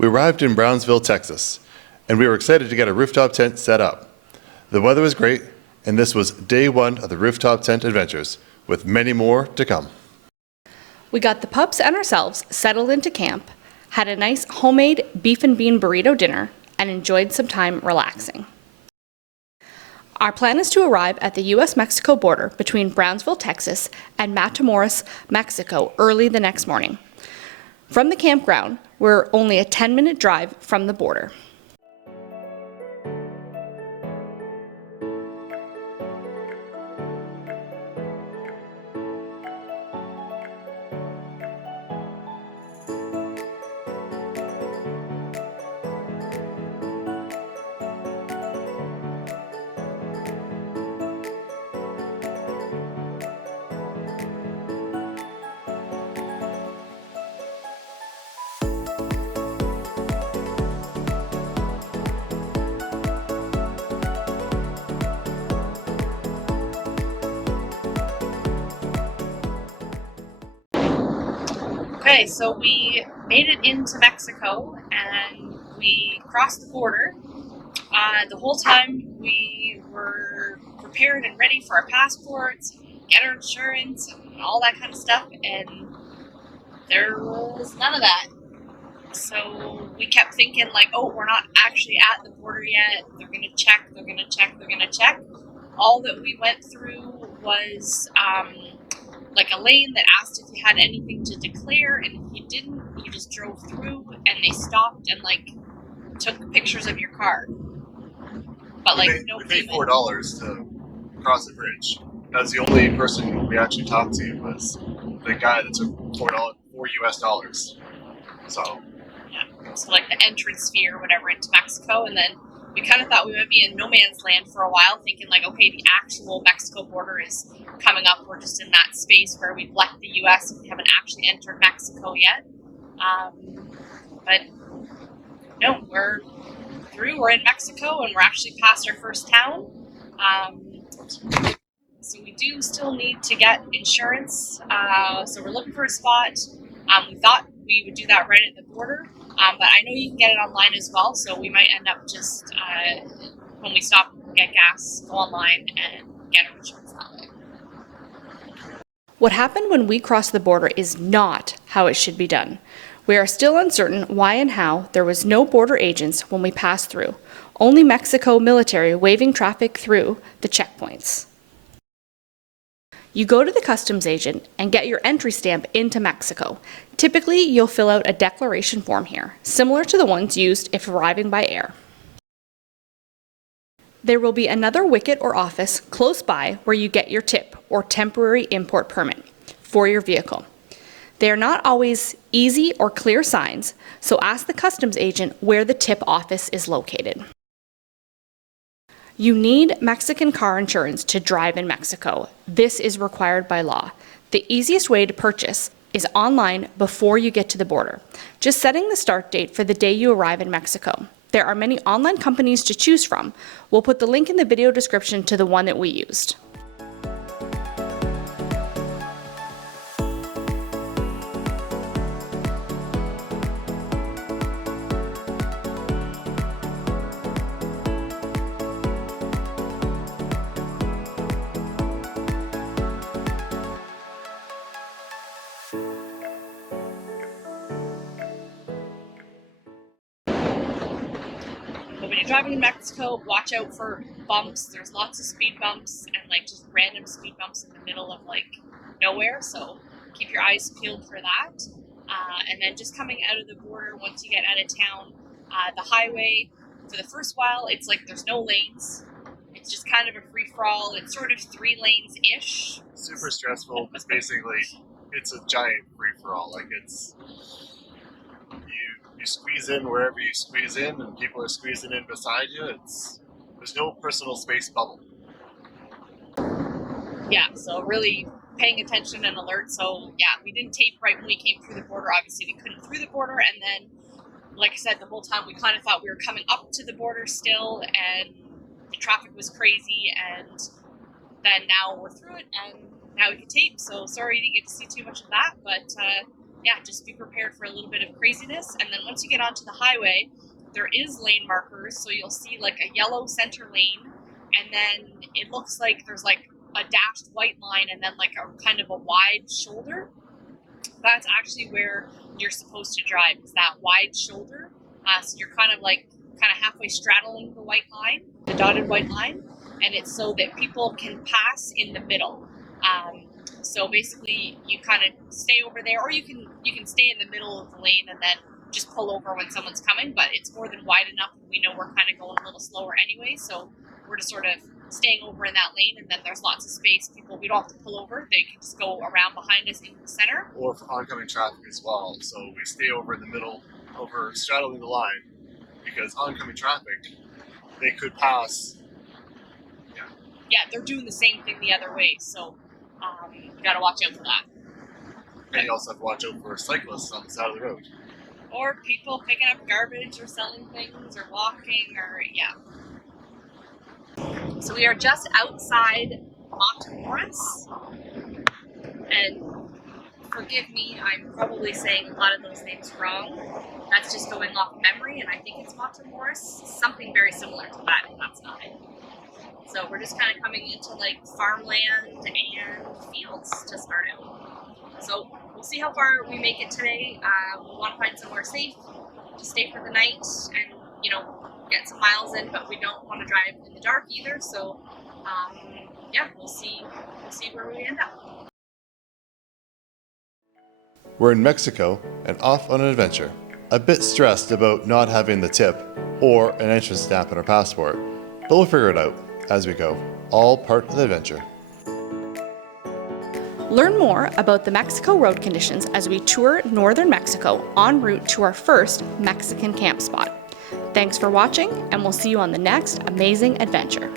We arrived in Brownsville, Texas, and we were excited to get a rooftop tent set up. The weather was great, and this was day one of the rooftop tent adventures, with many more to come. We got the pups and ourselves settled into camp, had a nice homemade beef and bean burrito dinner, and enjoyed some time relaxing. Our plan is to arrive at the U.S.-Mexico border between Brownsville, Texas and Matamoros, Mexico early the next morning. From the campground, we're only a 10-minute drive from the border. Okay, so we made it into Mexico and we crossed the border. The whole time we were prepared and ready for our passports, get our insurance, and all that kind of stuff, and there was none of that. So we kept thinking like, oh, we're not actually at the border yet. They're gonna check, they're gonna check, they're gonna check. All that we went through was like a lane that asked if you had anything to declare, and if you didn't, you just drove through, and they stopped and like took pictures of your car. But like We paid $4 to cross the bridge. That's the only person we actually talked to was the guy that took $4 US. So yeah, so like the entrance fee or whatever into Mexico, and then we kind of thought we might be in no man's land for a while, thinking like, okay, the actual Mexico border is coming up. We're just in that space where we've left the U.S. and we haven't actually entered Mexico yet. But no, we're through. We're in Mexico, and we're actually past our first town. So we do still need to get insurance. So we're looking for a spot. We thought we would do that right at the border. But I know you can get it online as well, so we might end up just, when we stop and get gas, go online and get our insurance that way. What happened when we crossed the border is not how it should be done. We are still uncertain why and how there was no border agents when we passed through, only Mexico military waving traffic through the checkpoints. You go to the customs agent and get your entry stamp into Mexico. Typically, you'll fill out a declaration form here, similar to the ones used if arriving by air. There will be another wicket or office close by where you get your tip or temporary import permit for your vehicle. They are not always easy or clear signs, so ask the customs agent where the tip office is located. You need Mexican car insurance to drive in Mexico. This is required by law. The easiest way to purchase is online before you get to the border, just setting the start date for the day you arrive in Mexico. There are many online companies to choose from. We'll put the link in the video description to the one that we used. When you're driving in Mexico, watch out for bumps. There's lots of speed bumps and like just random speed bumps in the middle of like nowhere. So keep your eyes peeled for that. And then just coming out of the border, once you get out of town, the highway, for the first while, it's like there's no lanes. It's just kind of a free-for-all. It's sort of 3 lanes-ish. super stressful. It's basically, it's a giant free-for-all. Like you squeeze in wherever you squeeze in, and people are squeezing in beside you. There's no personal space bubble. Yeah, so really paying attention and alert. So yeah, we didn't tape right when we came through the border. Obviously, we couldn't through the border, and then, like I said, the whole time we kind of thought we were coming up to the border still, and the traffic was crazy. And then now we're through it, and now we can tape. So sorry you didn't get to see too much of that, but yeah, just be prepared for a little bit of craziness. And then once you get onto the highway, there is lane markers, so you'll see like a yellow center lane, and then it looks like there's like a dashed white line and then like a kind of a wide shoulder. That's actually where you're supposed to drive, is that wide shoulder. So you're kind of halfway straddling the white line, the dotted white line, and it's so that people can pass in the middle. So basically, you kind of stay over there, or you can stay in the middle of the lane and then just pull over when someone's coming. But it's more than wide enough, and we know we're kind of going a little slower anyway, so we're just sort of staying over in that lane, and then there's lots of space. We don't have to pull over; they can just go around behind us into the center. Or for oncoming traffic as well. So we stay over in the middle, over straddling the line, because oncoming traffic, they could pass. Yeah, they're doing the same thing the other way, so you got to watch out for that. And you also have to watch out for cyclists on the side of the road. Or people picking up garbage or selling things or walking or, yeah. So we are just outside Matamoros. And forgive me, I'm probably saying a lot of those names wrong. That's just going off memory, and I think it's Matamoros. Something very similar to that, if that's not it. So we're just kind of coming into like farmland and fields to start out. So we'll see how far we make it today. We want to find somewhere safe to stay for the night and, get some miles in, but we don't want to drive in the dark either. So yeah, we'll see where we end up. We're in Mexico and off on an adventure. A bit stressed about not having the tip or an entrance stamp on our passport, but we'll figure it out as we go. All part of the adventure. Learn more about the Mexico road conditions as we tour northern Mexico en route to our first Mexican camp spot. Thanks for watching, and we'll see you on the next amazing adventure.